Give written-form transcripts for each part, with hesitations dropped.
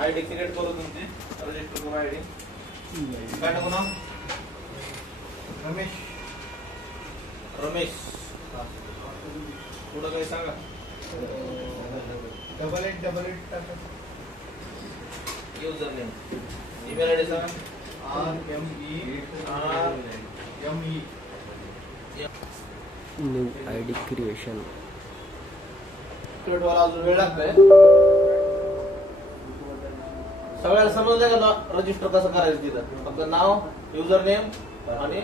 ID create करू तुमची register करू आयडी काय टाकू नाव रमेश रमेश पुढं काही सांगा डबल एट टाका यूजर नेम ईमेल आयडी सांगा RME new ID creation create वाला अजून वेळ लागतोय सगळ्याला समजलं का रजिस्टर कसं करायचं तिथं फक्त नाव युजर नेम आणि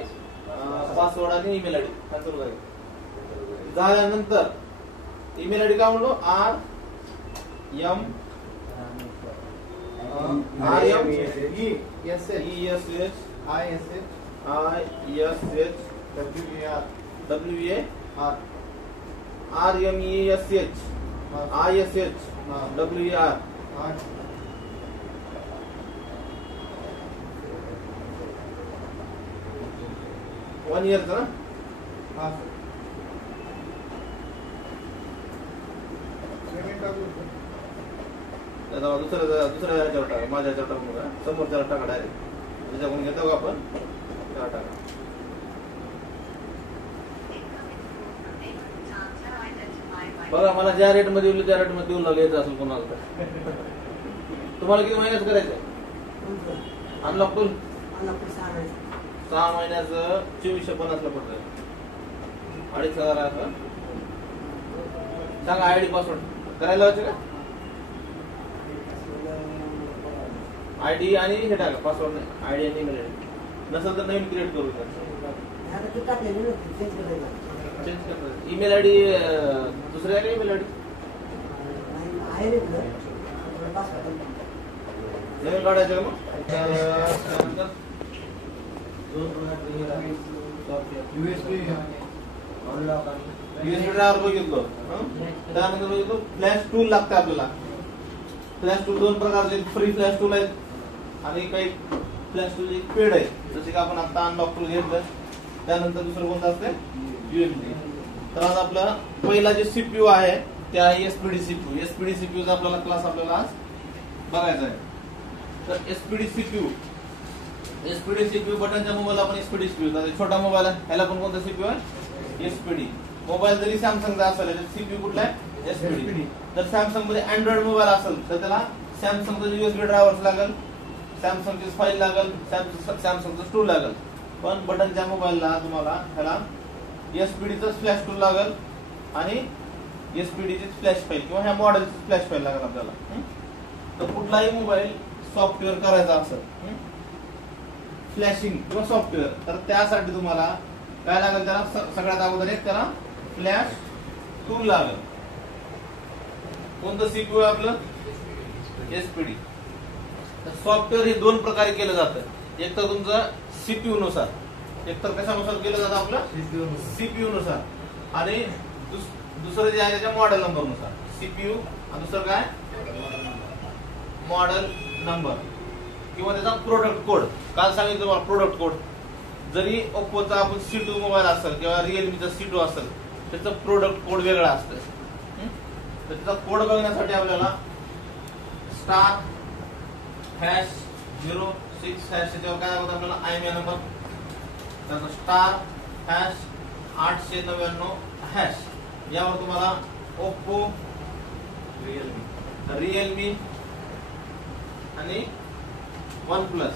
पासवर्ड आणि ईमेल आयडी चालू करायचं झाल्यानंतर ईमेल आयडी काय म्हणलो RMESSISHWER 1 year ना दुसऱ्या ह्याच्यावर टाका माझ्या ह्याच्यावर टाकू नका समोरच्याला टाका डायरेक्ट त्याच्याकडून घेतो का आपण टाका बघा मला ज्या रेट मध्ये दिलं त्या रेट मध्ये देऊन घ्यायचं असेल कोणाला तर तुम्हाला किती महिन्याचं करायचं अनलॉक टूल 6 महिन्याचं 2450 ला पडतंय 2500 असं सांगा आयडी पासवर्ड करायला लावायचं का आयडी आणि हे टाका पासवर्ड नाही आयडी आणि ईमेल आयडी नसेल तर नवीन क्रिएट करू चेंज करतात ईमेल आयडी दुसरी आहे का ईमेल आयडी नवीन काढायचं का मग त्यानंतर युएसबी ड्रायव्हर बघितलो त्यानंतर बघितलो फ्लॅश टूल लागतं आपल्याला फ्लॅश टूल 2 प्रकारचे फ्री फ्लॅश टूल आहेत आणि काही फ्लॅश टूल पेड आहे जसे की आपण आता अनलॉक टूल घेतलं त्यानंतर दुसरं कोणतं असतं यूएसबी तर आज आपला पहिला जे सीपीयू आहे ते आहे एसपीडी सीपीयू चा आपल्याला क्लास आपल्याला आज बघायचा आहे तर एसपीडी सीपीयू बटनच्या मोबाईल आपण एसपीडी सीपीयू छोटा मोबाईल आहे ह्याला पण कोणता सीपीयू आहे एसपीडी मोबाईल जरी सॅमसंगचा असेल सीपीयू कुठला आहे एसपीडी जर सॅमसंग मध्ये अँड्रॉइड मोबाईल असेल तर त्याला सॅमसंगचा यूएसबी ड्रायव्हर लागेल सॅमसंगची फाईल लागेल सॅमसंगचं टूल लागेल पण बटनच्या मोबाईलला तुम्हाला ह्याला एसपीडीचं फ्लॅश टूल लागेल आणि एसपीडीची फ्लॅश फाईल किंवा ह्या मॉडेलची फ्लॅश फाईल लागेल आपल्याला तर कुठलाही मोबाईल सॉफ्टवेअर करायचा असेल फ्लॅशिंग किंवा सॉफ्टवेअर तर त्यासाठी तुम्हाला काय लागेल त्याला सगळ्यात अगोदर एक त्याला फ्लॅश टूल लागेल कोणतं सीपीयू आहे आपलं एसपीडी तर सॉफ्टवेअर हे 2 प्रकारे केलं जातं एक तर तुमचं सीपीयू नुसार एक तर कशानुसार केलं जातं आपलं सीपीयू नुसार आणि दुसरं जे आहे त्याच्या मॉडेल नंबर नुसार सीपीयू आणि दुसरं काय मॉडेल नंबर किंवा त्याचा प्रोडक्ट कोड काल सांगितलं तुम्हाला प्रोडक्ट कोड जरी ओप्पोचा आपण C2 मोबाईल असेल किंवा रिअलमीचा C2 असेल त्याचं प्रोडक्ट कोड वेगळा असतं तर त्याचा कोड बघण्यासाठी आपल्याला *#06# त्याच्यावर काय होतं आपल्याला IMEI नंबर त्याचा *899# यावर तुम्हाला ओप्पो रिअलमी आणि वन प्लस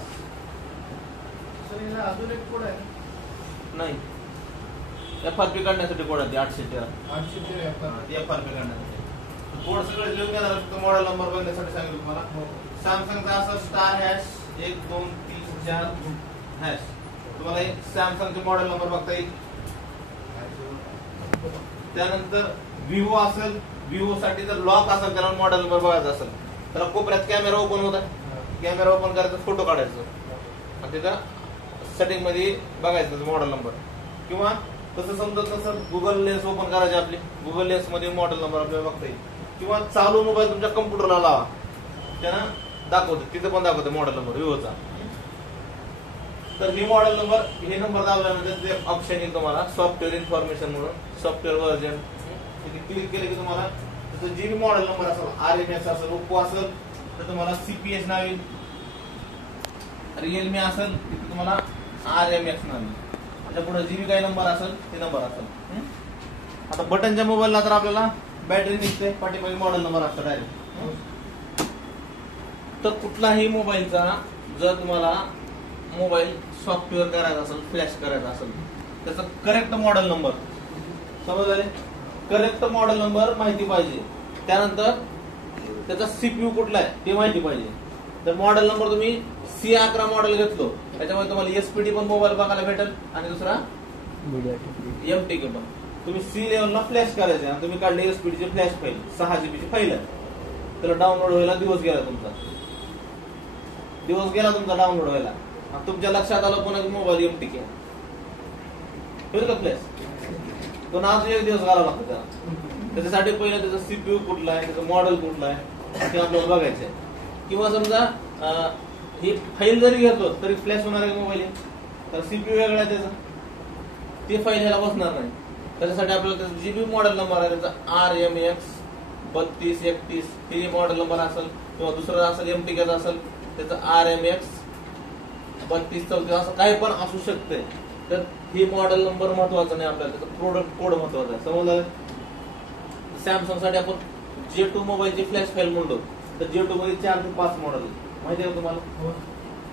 अजून एक कोड आहे नाही FRP काढण्यासाठी कोड आहे 813 FRP काढण्यासाठी कोड सगळे लिहून घेणार फक्त मॉडेल नंबर बघण्यासाठी सांगितलं तुम्हाला सॅमसंगचा असं *12345# तुम्हाला सॅमसंगचे मॉडेल नंबर बघता येईल त्यानंतर विवो असेल विवो साठी जर लॉक असेल त्याला मॉडेल नंबर बघायचा असेल त्याला कोपऱ्यात कॅमेरा ओपन होता कॅमेरा ओपन करायचा फोटो काढायचा आणि तिथं सेटिंग मध्ये बघायचं मॉडेल नंबर किंवा तसं समजत नसं गुगल लेन्स ओपन करायची आपली गुगल लेन्स मध्ये मॉडेल नंबर आपल्याला बघता येईल किंवा चालू मोबाईल तुमच्या कम्प्युटरला लावा त्यानं दाखवते तिथे पण दाखवते मॉडेल नंबर विवोचा तर ही मॉडेल नंबर हे नंबर दाबल्यानंतर ते ऑप्शन येईल तुम्हाला सॉफ्टवेअर इन्फॉर्मेशन म्हणून सॉफ्टवेअर व्हर्जन तिथे क्लिक केले की तुम्हाला त्याचं जी मॉडेल नंबर असेल RMS असेल ओप्पो असेल तर तुम्हाला CPH नाव येईल. रिअलमी असेल तिथे तुम्हाला RMX नाव येईल. त्याच्या पुढे जी बी काही नंबर असेल ते नंबर असेल. आता बटनच्या मोबाईलला तर आपल्याला बॅटरी निघते, पाठीमागे मॉडेल नंबर असतो डायरेक्ट. तर कुठलाही मोबाईलचा जर तुम्हाला मोबाईल सॉफ्टवेअर करायचा असेल, फ्लॅश करायचा असेल, त्याचा करेक्ट मॉडेल नंबर समजले, करेक्ट मॉडेल नंबर माहिती पाहिजे. त्यानंतर त्याचा CPU कुठला आहे ते माहिती पाहिजे. तर मॉडेल नंबर तुम्ही C11 मॉडेल घेतलो त्याच्यामध्ये तुम्हाला SPD पण मोबाईल बघायला भेटेल आणि दुसरा MTK पण. तुम्ही C लेवलला फ्लॅश करायचे आणि तुम्ही काढले SPD ची फ्लॅश फाईल 6 GB ची फाईल आहे, त्याला डाउनलोड व्हायला दिवस गेला तुमचा, डाउनलोड व्हायला. तुमच्या लक्षात आलं पुन्हा मोबाईल MTK होईल का फ्लॅश, तो नाव एक दिवस घालावा लागतो त्याला. त्याच्यासाठी पहिलं त्याचा CPU कुठला आहे, त्याचं मॉडेल कुठलं आहे ते आपल्याला बघायचं आहे. किंवा समजा ही फाईल जरी घेतो तरी फ्लॅश होणार आहे मोबाईल, तर CPU वेगळा आहे त्याचा, ती फाईल ह्याला बसणार नाही. त्याच्यासाठी आपल्याला त्याचा GB मॉडेल नंबर आहे त्याचा RMX 3231 हे मॉडेल नंबर असेल, किंवा दुसरं असेल MTK असेल त्याचा RMX 3234 असं काही पण असू शकते. तर हे मॉडेल नंबर महत्वाचा नाही आपल्याला, त्याचा प्रोडक्ट कोड महत्वाचा आहे. समजलं. सॅमसंग साठी आपण J2 मोबाईलची फ्लॅश फाईल म्हणतो, तर J2 मध्ये 4 ते 5 मॉडेल माहिती आहे तुम्हाला.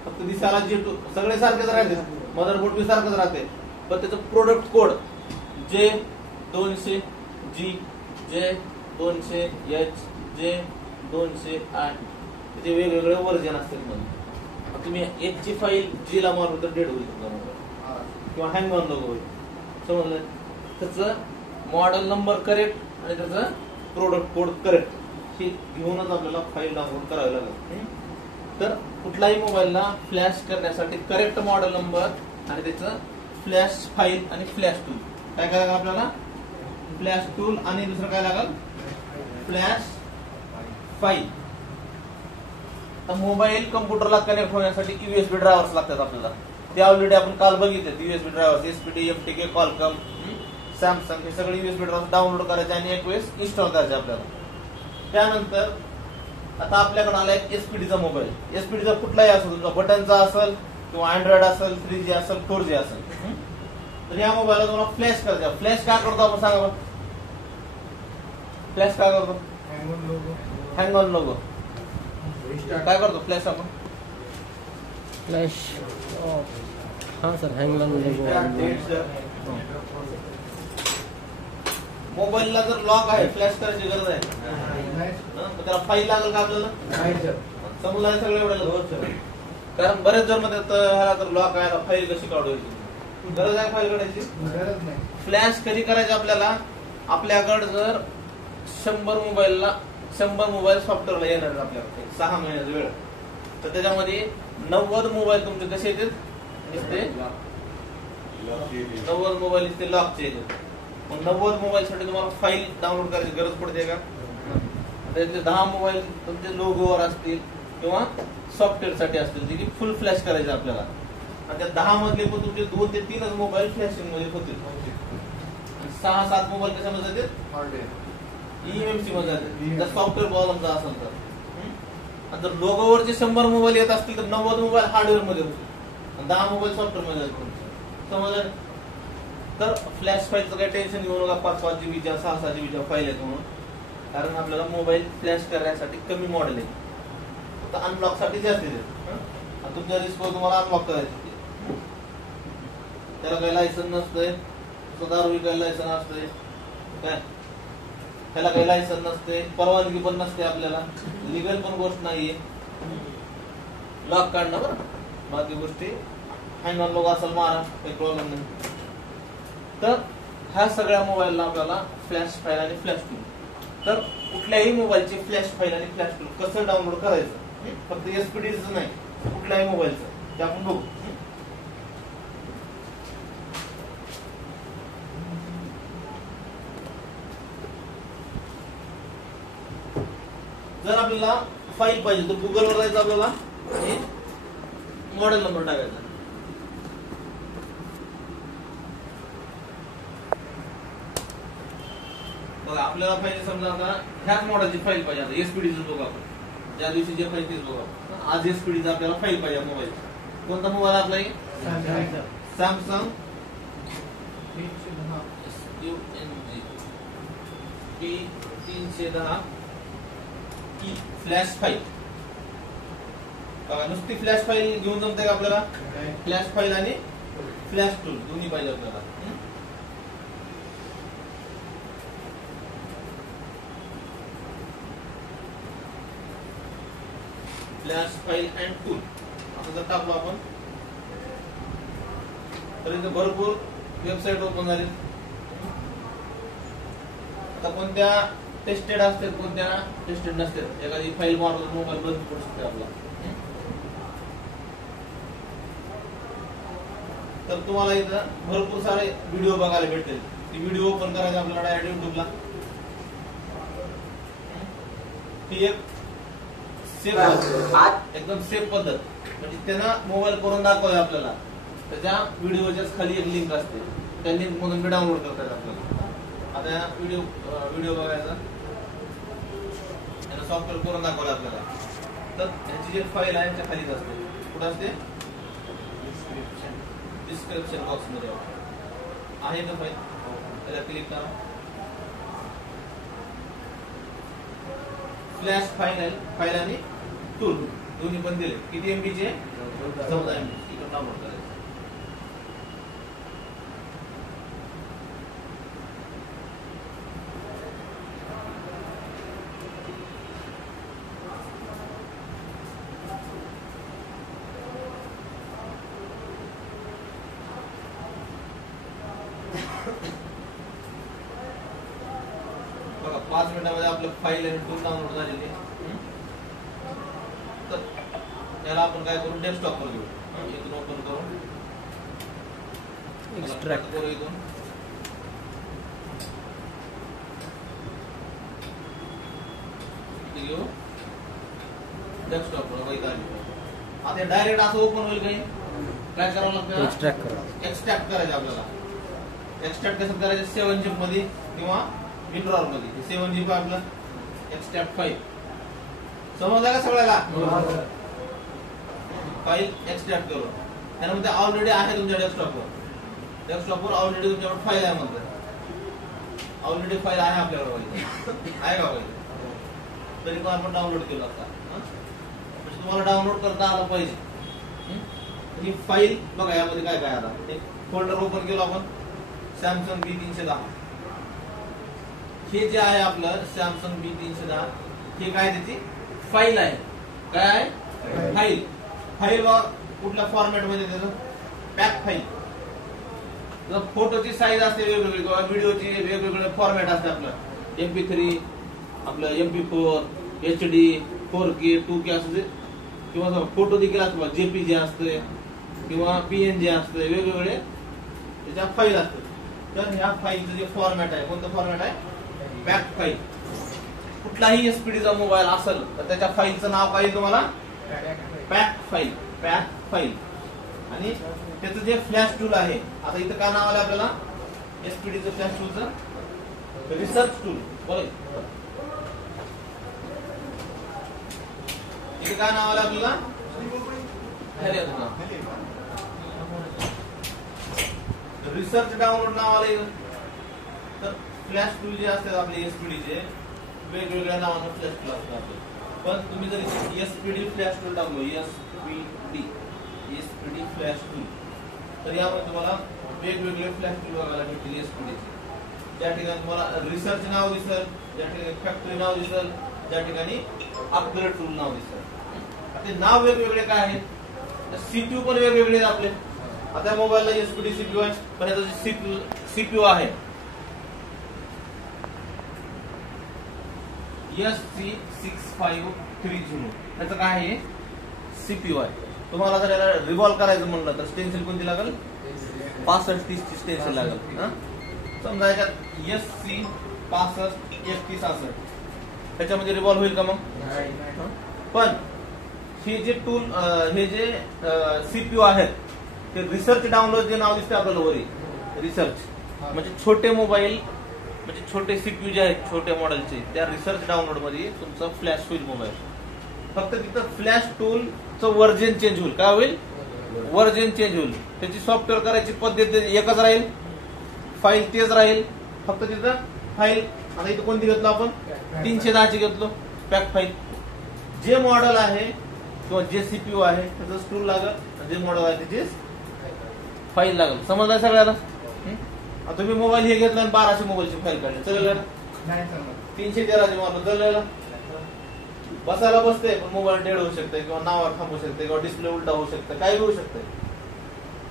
फक्त दिसायला J2 सगळे सारखेच राहते, मदरबोर्ड बी सारखंच राहते, पण त्याचं product code J200G, J200H, J208 त्याचे वेगवेगळे व्हर्जन असतील. तुम्ही एक ची फाईल G ला मारून तर डेड होईल तुमचा मोबाईल किंवा हँग ऑन नको होईल. समजलं. त्याचं मॉडेल नंबर करेक्ट आणि त्याचं प्रोडक्ट कोड करेक्ट हे घेऊनच आपल्याला फाईल डाउनलोड करावी लागेल. तर कुठलाही मोबाईलला फ्लॅश करण्यासाठी करेक्ट मॉडेल नंबर आणि त्याचं फ्लॅश फाईल आणि फ्लॅश टूल काय करायला लागेल आपल्याला, फ्लॅश टूल आणि दुसरं काय लागेल फ्लॅश फाईल. तर मोबाईल कम्प्युटरला कनेक्ट होण्यासाठी USB ड्रायव्हर्स लागतात आपल्याला. ते ऑलरेडी आपण काल बघितले. USB drivers SPD, MTK, Qualcomm, Samsung हे सगळे USB ड्रायव्हर्स डाउनलोड करायचे आणि एक वेळेस इन्स्टॉल करायचे आपल्याला. त्यानंतर आता आपल्याकडे आला एक SPD मोबाईल. SPD कुठलाही असेल, तुमचा बटनचा असेल किंवा अँड्रॉइड असेल, 3G असेल, 4G असेल, तर या मोबाईलला तुम्हाला फ्लॅश करायचा. फ्लॅश काय करतो आपण सांगा. फ्लॅश काय करतो, हँग ऑन लोगो काय करतो फ्लॅश आपण, फ्लॅश हां सर, हँग ऑन लोगो. मोबाईलला जर लॉक आहे फ्लॅश करायची गरज आहे, त्याला फाईल लागेल का आपल्याला, समजलं सगळं एवढं. कारण बरेच जर मध्ये ह्याला तर लॉक आहे, फाईल कशी काढायची, गरज आहे फाईल काढायची गरज नाही. फ्लॅश कधी करायची आपल्याला, आपल्याकडे जर 100 मोबाईल सॉफ्टवेअरला येणार आपल्याकडे 6 महिन्याचा वेळ, तर त्याच्यामध्ये 90 मोबाईल तुमचे कसे येतात, 90 मोबाईल इथे लॉकचे येतात. मग 90 मोबाईल साठी तुम्हाला फाईल डाउनलोड करायची गरज पडते का, त्यातले 10 मोबाईल तुमचे लोगोवर असतील किंवा सॉफ्टवेअर साठी असतील, जे की फुल फ्लॅश करायचे आपल्याला. आणि त्या 10 मधले पण तुमचे 2 ते 3च मोबाईल फ्लॅशिंग मध्ये होतील. 6-7 मोबाईल कशामध्ये जातात, EMC मध्ये जातात, सॉफ्टवेअर प्रॉब्लेमचा असेल तर. आणि जर लोगोवरचे 100 मोबाईल येत असतील तर 90 मोबाईल हार्डवेअर मध्ये होतील, 10 मोबाईल सॉफ्टवेअर मध्ये जातात. समजलं. तर फ्लॅश फाईलचं काही टेन्शन घेऊ नका, 5-5 जीबीच्या 6-6 जीबीच्या फाईल आहेत म्हणून. कारण आपल्याला मोबाईल फ्लॅश करण्यासाठी कमी मॉडेल आहे, फक्त अनलॉक साठी जास्त आहे. तुमच्या रिस्क तुम्हाला अनलॉक करायचं, त्याला काही लायसन नसतंय, दारू विकायला लायसन असतंय काय, त्याला काही लायसन नसते, परवानगी पण नसते आपल्याला, लिगल पण गोष्ट नाहीये. लॉक काढणं बरं, बाकी गोष्टी हँग ऑन लोगो असेल मारा, काही प्रॉब्लेम नाही. तर ह्या सगळ्या मोबाईलला आपल्याला फ्लॅश फाईल आणि फ्लॅश टूल. तर कुठल्याही मोबाईलची फ्लॅश फाईल आणि फ्लॅश टूल कसं डाउनलोड करायचं, फक्त SPDच नाही, कुठल्याही मोबाईलचं ते आपण बघू. जर आपल्याला फाईल पाहिजे तर गुगलवर जायचं, आपल्याला मॉडेल नंबर टाकायचा. बघा आपल्याला पाहिजे समजा आता ह्याच मॉडेलची फाईल पाहिजे, आता SPDच बघू आपण. ज्या दिवशी जे पाहिजे तेच बघा. आज एसपीडीचा आपल्याला फाईल पाहिजे मोबाईल. कोणता मोबाईल आपला सॅमसंग P310 फ्लॅश फाईल. बघा नुसती फ्लॅश फाईल घेऊन जमते का आपल्याला? फ्लॅश फाईल आणि फ्लॅश टूल दोन्ही पाहिजे आपल्याला. फ्लॅश फाईल अँड टूल असं जर टाकलो आपण तर इथे भरपूर वेबसाईट ओपन झाली. आता कोणत्या टेस्टेड असतात कोणत्या टेस्टेड नसतात. एखादी फाईल मारतो मोबाईल बंद पडू शकते आपला. तर तुम्हाला इथं भरपूर सारे व्हिडिओ बघायला भेटतील. ती व्हिडिओ ओपन करायचे आपल्याला डायरेक्ट युट्यूबला. ती एक सेफ एकदम सेफ पद्धत म्हणजे त्यानं मोबाईल करून दाखवलं आपल्याला. त्याच्या व्हिडिओच्याच खाली एक लिंक असते. त्या लिंक मधून मी डाउनलोड करता येईल आपल्याला. आता व्हिडिओ बघायचा त्यानं सॉफ्टवेअर करून दाखवलं आपल्याला. तर ह्याची जी फाईल आहे त्याच्या खालीच असते. कुठं असते? डिस्क्रिप्शन बॉक्स मध्ये आहे का फाईल. त्याला क्लिक करा. फ्लॅश फाईल आणि टूल दोन्ही पण दिले. किती एमबीचे? 14 MB. इकडे डाउनलोड करायचं. बघा 5 मिनिटांमध्ये आपलं फाईल आणि टूल डाउनलोड झालेली आहे. तर याला आपण काय करू? डेस्कटॉप वर घेऊ. इथून ओपन करून एक्सट्रॅक्ट करू. इथून घेऊ डेस्कटॉप वर. आता डायरेक्ट असं ओपन होईल काही. काय करावं लागतं? एक्सट्रॅक्ट करायचं आपल्याला. एक्सट्रॅक्ट कसं करायचं? 7zip मध्ये किंवा विंड्रॉवर मध्ये. 7zip आपलं एक्सट्रॅक्ट फाईल. समजलं का सगळ्याला? फाईल एक्सट्रॅक्ट करून त्यामध्ये ऑलरेडी आहे तुमच्या डेस्कटॉपवर. डेस्कटॉपवर ऑलरेडी तुमच्याकडे फाईल आहे म्हणतात. ऑलरेडी फाईल आहे आपल्याकडे. आहे का फाईल? तरी पण आपण डाउनलोड केलं आता. म्हणजे तुम्हाला डाउनलोड करता आलं पाहिजे. ही फाईल बघा यामध्ये काय काय. आता एक फोल्डर ओपन केलं आपण. सॅमसंग B310 हे जे आहे आपलं सॅमसंग B310 हे काय त्याची फाईल आहे. काय फाईल? फाईल कुठल्या फॉर्मॅट मध्ये त्याचं? Pack file. फोटोची साईज असते वेगवेगळी किंवा व्हिडिओची वेगवेगळे फॉर्मॅट असते. आपलं MP3 आपलं MP4 HD 4K 2K असते किंवा फोटो देखील असतो. JPG असते किंवा PNG असते. वेगवेगळे त्याच्या फाईल असतात. तर ह्या फाईलचं जे फॉर्मॅट आहे कोणतं फॉर्मॅट आहे? Pack file. कुठलाही एसपीडीचा मोबाईल असेल तर त्याच्या फाईलचं नाव काय तुम्हाला? Pack file. Pack file. आणि त्याचं जे फ्लॅश टूल आहे. आता इथं काय नाव आलं आपल्याला? एसपीडीचं फ्लॅश टूलचं रिसर्च टूल. बरोबर. इथे काय नाव आलं आपल्याला? रिसर्च डाउनलोड नाव आलं. तर फ्लॅश टूल जे असतात आपले एसपीडीचे वेगवेगळ्या नावानं फ्लॅश टूल असतात. पण तुम्ही जर एसपीडी फ्लॅश टूल टाकलो एसपीडी फ्लॅश टूल तर यामध्ये तुम्हाला वेगवेगळे फ्लॅश टूल बघायला भेटतील एसपीडीचे. ज्या ठिकाणी तुम्हाला रिसर्च नाव दिसेल, ज्या ठिकाणी फॅक्टरी नाव दिसेल, ज्या ठिकाणी अपग्रेड टूल नाव दिसेल. ते नाव वेगवेगळे काय आहेत? सीपीयू पण वेगवेगळे आहेत आपले. आता मोबाईलला एसपीडी सीपीयू आहे पण याचा सीपीयू आहे SC6530. त्याचं काय आहे? सीपीयू आहे. तुम्हाला जर याला रिव्हॉल्व करायचं म्हणलं तर स्टेन्सिल कोणती लागेल? 6530 ची स्टेन्सिल लागेल. समजा याच्यात SC653160 त्याच्यामध्ये रिव्हॉल्व होईल का मग? पण हे जे टूल हे जे सीपीयू आहेत ते रिसर्च डाउनलोड जे नाव दिसते आपल्याला वरी रिसर्च म्हणजे छोटे मोबाईल म्हणजे छोटे सीपीयू जे आहेत छोट्या मॉडेलचे त्या रिसर्च डाउनलोड मध्ये तुमचा फ्लॅश होईल मोबाईल. फक्त तिथं फ्लॅश टूलचं व्हर्जन चेंज होईल. काय होईल? व्हर्जन चेंज होईल. त्याची सॉफ्टवेअर करायची पद्धत एकच राहील, फाईल तेच राहील, फक्त तिथं फाईल. आता इथं कोणती घेतलो आपण? 310 ची घेतलो पॅक फाईल. जे मॉडेल आहे किंवा जे सीपीयू आहे त्याचं टूल लागल, जे मॉडेल आहे त्याची फाईल लागल. समजलं सगळ्याला? आता तुम्ही मोबाईल हे घेतला आणि 1200 मोबाईलची फाईल काढली, चालेल? 313 मॉडेल चालेल? बसायला बसते पण मोबाईल डेड होऊ शकते किंवा नावावर थांबू शकते किंवा डिस्प्ले उलटा होऊ शकते, काही होऊ शकते.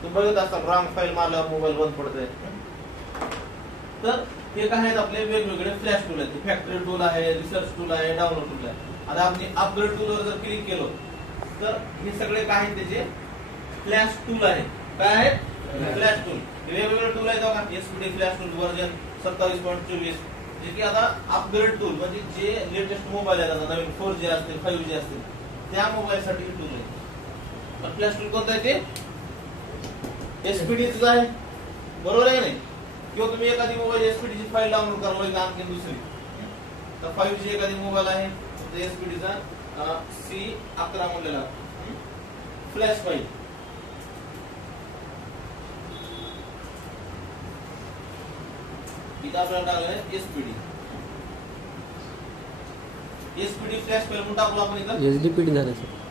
तुम्ही बघत असताल रॉंग फाईल मारल्यावर मोबाईल बंद पडते. तर हे काय आहेत आपले वेगवेगळे फ्लॅश टूल आहेत. फॅक्टरी टूल आहे, रिसर्च टूल आहे, डाउनलोड टूल आहे. आता आपण अपग्रेड टूलवर जर क्लिक केलो तर हे सगळे काय आहेत? त्याचे फ्लॅश टूल आहे. काय आहेत? Flash tool. वेगवेगळे टूल आहेत बघा. एसपीडी फ्लॅश टूल व्हर्जन 27.24, जे की आता अपग्रेड टूल म्हणजे जे लेटेस्ट मोबाईल आहेत, आता नवीन 4G असतील 5G असतील त्या मोबाईल साठी टूल आहे. पण फ्लॅश टूल कोणता आहे? ते एसपीडीच आहे, बरोबर आहे नाही? किंवा तुम्ही एखादी मोबाईल एसपीडीची फाईल डाउनलोड करायला आणखी दुसरी, तर 5G एखादी मोबाईल आहे एसपीडीचा C11 म्हणलेला फ्लॅश फाईल. इथं आपल्याला टाकलंय एसपीडी. एसपीडी फ्लॅश फाईल म्हणून टाकलो आपण इथं. एसडीपीडी झालं सर.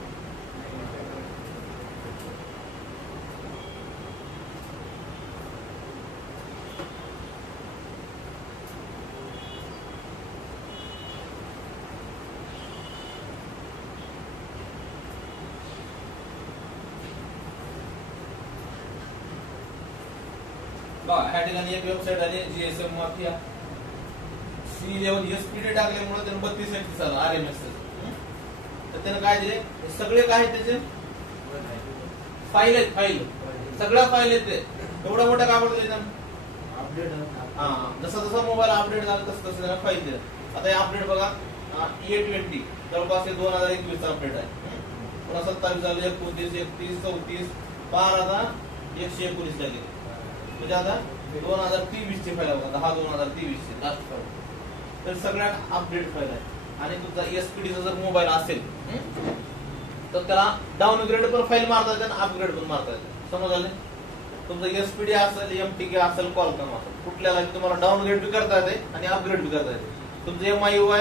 ह्या ठिकाणी एक वेबसाईट आहे जीएसएम माफिया. C11 एसपीडी टाकल्यामुळे त्यानं 32 आलं आरएमएस. तर त्यानं काय दिले? सगळे काय त्याचे फाईल आहेत. फाईल सगळ्या फाईल आहेत. एवढ्या मोठ्या काय पडते अपडेट. जसं जसं मोबाईल अपडेट झाला तसं तसं त्याला फाईल दिलं. आता हे अपडेट बघा A20 जवळपास 2021 अपडेट आहे. पुन्हा 27 झालं, 29, 31, 34, 12119 लागले. म्हणजे आता 2023 ची फाईल बघा. 10/2023 ची लास्ट फाईल. तर सगळ्यात अपडेट फाईल आहे. आणि तुमचा एसपीडीचा जर मोबाईल असेल तर त्याला डाउनग्रेड पण फाईल मारता येते आणि अपग्रेड पण मारता येते. समजलं? तुमचं एसपीडी असेल, एमटीके असेल, कॉलकॉम असेल, कुठल्याला तुम्हाला डाउनग्रेड बी करता येते आणि अपग्रेड बी करता येते. तुमचं MIUI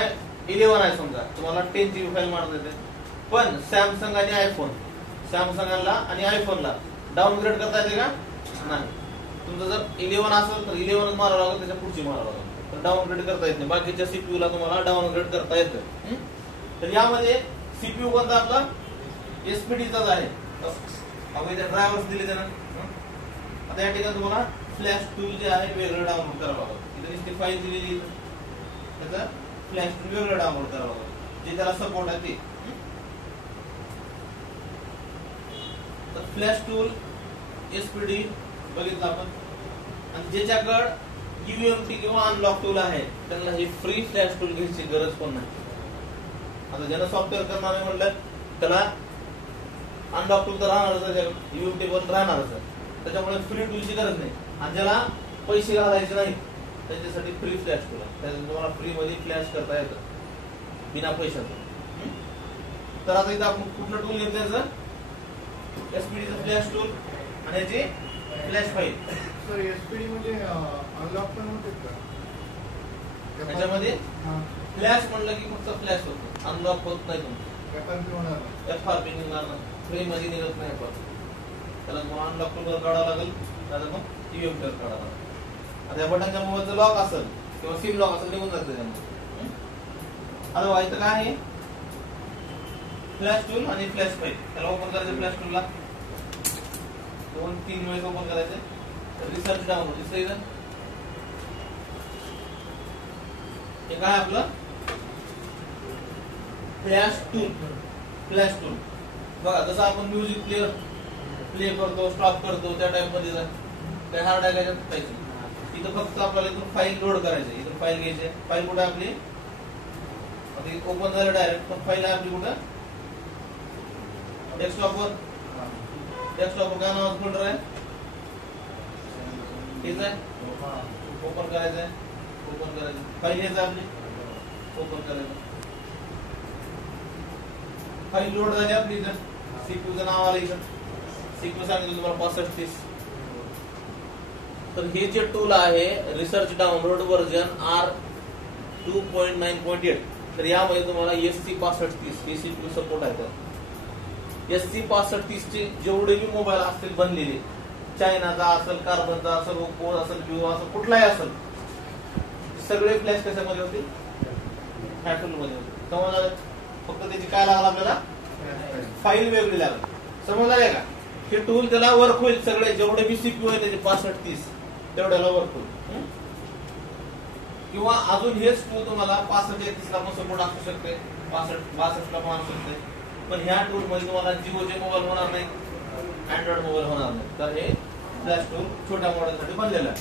11 आहे समजा, तुम्हाला 10 GB फाईल मारता येते. पण सॅमसंग आणि आयफोन, सॅमसंगला आणि आयफोनला डाउनग्रेड करता येते का? नाही. तुमचं जर 11 असेल तर 11 मारावं लागेल, त्याच्या पुढची मारावं लागेल. तर डाउनग्रेड करता येत नाही. बाकीच्या सीपीयूला तुम्हाला डाउनग्रेड करता येतं. तर यामध्ये सीपीयू कोणता आपला एसपीडीचाच आहे. आपण इथे ड्रायव्हर्स दिले त्यानं. आता या ठिकाणी तुम्हाला फ्लॅश टूल जे आहे वेगळं डाउनलोड करावं लागेल. इथे नुसती फाईल दिलेली, त्याचा फ्लॅश टूल वेगळं डाउनलोड करावं लागेल जे त्याला सपोर्ट आहे ते. तर फ्लॅश टूल एसपीडी बघितलं आपण. आणि ज्याच्याकडे UMT किंवा अनलॉक टूल आहे त्यांना ही फ्री फ्लॅश टूल घ्यायची गरज पण नाही. आता ज्यांना सॉफ्टवेअर करणार आहे म्हणलं त्याला अनलॉक टूल तर राहणारच, UMT पण राहणारच. त्याच्यामुळे फ्री टूलची गरज नाही. आणि ज्याला पैसे घालायचे नाही त्याच्यासाठी फ्री फ्लॅश टूल आहे. त्याच्यात तुम्हाला फ्री मध्ये फ्लॅश करता येतं बिना पैशाचं. तर आता इथं आपण कुठलं टूल घेतलं? एसपीडीचं फ्लॅश टूल आणि याची फ्लॅश फाईल. सर एसपीडी म्हणजे अनलॉक पण होते का? त्याच्यामध्ये फ्लॅश म्हणलं की फक्त फ्लॅश होतो, अनलॉक होत नाही. तुमचं FRP निघणार नाही, फ्री मध्ये निघत नाही. पण त्याला मग अनलॉक टूल काढावं लागेल, त्याला मग UMT काढावं लागेल. आता या बटनच्या मोबाईलचं लॉक असेल किंवा सिम लॉक असेल निघून जातं त्याच्यामध्ये. आता व्हायचं काय आहे? फ्लॅश टूल आणि फ्लॅश फाईल. त्याला ओपन करायचं फ्लॅश टूलला 2-3 वेळेस ओपन करायचं. रिसर्च डाउनलोड दिसतं इथं. हे काय आपलं फ्लॅश टूल. फ्लॅश टूल बघा जसं आपण म्युझिक प्लेअर प्ले करतो, स्टॉप करतो त्या टाइप मध्ये काय हार्ड आहे का पाहिजे. इथं फक्त आपल्याला इथून फाईल लोड करायची. इथून फाईल घ्यायची. फाईल कुठे आपली आता ओपन झालं डायरेक्ट. पण फाईल आहे आपली कुठं? डेस्कटॉपवर. डेस्कटॉपवर काय नावाचं फोल्डर आहे? हेच आहे. ओपन करायचं आहे. ओपन करायचं. फाईल हेच आहे आपली. ओपन करायचं. फाईल लोड झाली आपली इथं, सीपीयूचं नाव आलं इथं, सीपीयू सांगितलं तुम्हाला 6530. तर हे जे टूल आहे रिसर्च डाउनलोड व्हर्जन R2.9.8, तर यामध्ये तुम्हाला SC6530 हे सीपीयू सपोर्ट आहे. SC6530 चे जेवढे बी मोबाईल असतील बनलेले, चायनाचा असेल, कार्बनचा असेल, ओप्पो असेल, विवो असेल, कुठलाही असेल, सगळे फ्लॅश कशामध्ये होते, ह्या टूल मध्ये होते. समजलं? फक्त त्याची काय लागलं आपल्याला, फाईल वेगळी लागली. समजलं का? हे टूल त्याला वर्क होईल, सगळे जेवढे बी सीपीयू आहे त्याचे 6530 तेवढ्याला वर्क होईल. किंवा अजून हेच टूल तुम्हाला 6531 ला पण सपोर्ट असू शकते, 62 ला पण असू शकते. पण ह्या टूल मध्ये तुम्हाला जिओचे मोबाईल होणार नाही, अँड्रॉइड मोबाईल होणार नाही. तर हे फ्लॅश टूल छोट्या मॉडेलसाठी बनलेलं आहे.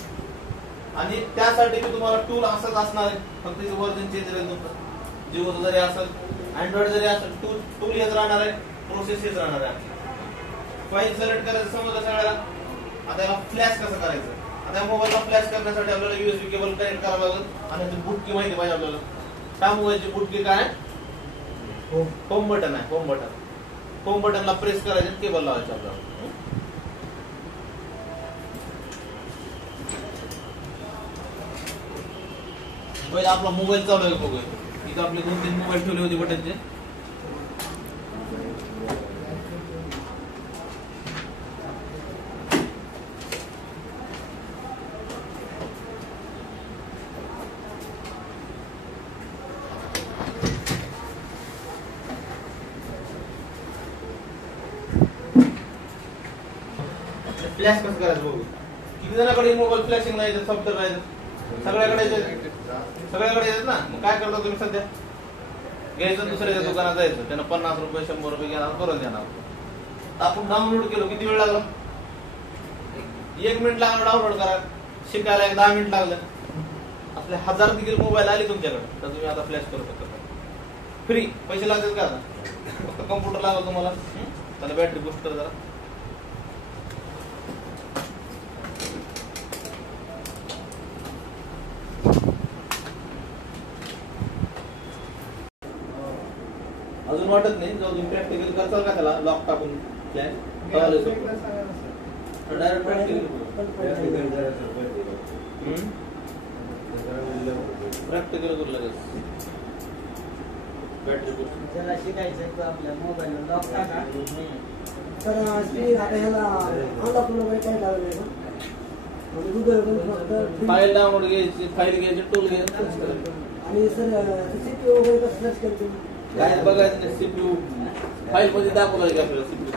आणि त्यासाठी तुम्हाला टूल असंच असणार आहे, फक्त त्याचं वर्जन चेंज राहील तुमचं. जिओचं जरी असेल, अँड्रॉइड जरी असेल, टूल हेच राहणार आहे, प्रोसेस हेच राहणार आहे. फाईल सिलेक्ट करायचं समजलं सगळ्याला. आता याला फ्लॅश कसं करायचं, आता मोबाईलला फ्लॅश करण्यासाठी आपल्याला USB केबल कनेक्ट करावं लागेल. आणि बुटकी माहिती पाहिजे आपल्याला. त्या मोबाईलची बुटकी काय, होम बटन आहे, होम बटन. होम बटनला प्रेस करायचं, केबल लावायचं आपल्याला. पहिले आपला मोबाईल चालू आहे बघूया. इथं आपले 2-3 मोबाईल ठेवले होते बटनचे. फ्लॅश कसं करायचं बघू. किती जणांकडे मोबाईल फ्लॅशिंग नाही, सॉफ्टवेअर राहायचं, सगळ्याकडे येतात ना. मग काय करता तुम्ही सध्या, घ्यायचं दुसऱ्याच्या दुकानात जायचं, त्यांना 50 रुपये 100 रुपये घेणार, करून देणार. आपण डाउनलोड केलो, किती वेळ लागला, 1 मिनिट लागला डाउनलोड करा. शिकायला 10 मिनिट लागलं. आपले 1000 देखील मोबाईल आले तुमच्याकडे, तर तुम्ही आता फ्लॅश करू शकता फ्री. पैसे लागतात का, फक्त कम्प्युटर लागला तुम्हाला. त्याला बॅटरी बूस्ट कर जरा. अजून वाटत नाही, जाऊ तुम्ही प्रॅक्टिकल करताल का त्याला लॉक टाकून फ्लॅश डायरेक्ट प्रॅक्टिकल करू लागेल. बॅटरी बूस्ट त्याला शिकायचं आपल्या मोबाईलवर लॉक टाका. तर आता ह्याला अनलॉक वगैरे काय लावलं ना, फाईल डाउनलोड घ्यायची, फाईल घ्यायची, टूल घ्यायचं. आणि सर सीपीयू वगैरे कसं फ्लॅश करतो, काय बघायचं नाही. सीपीयू फाईल मध्ये दाखवलं की आपल्याला सीपीयू.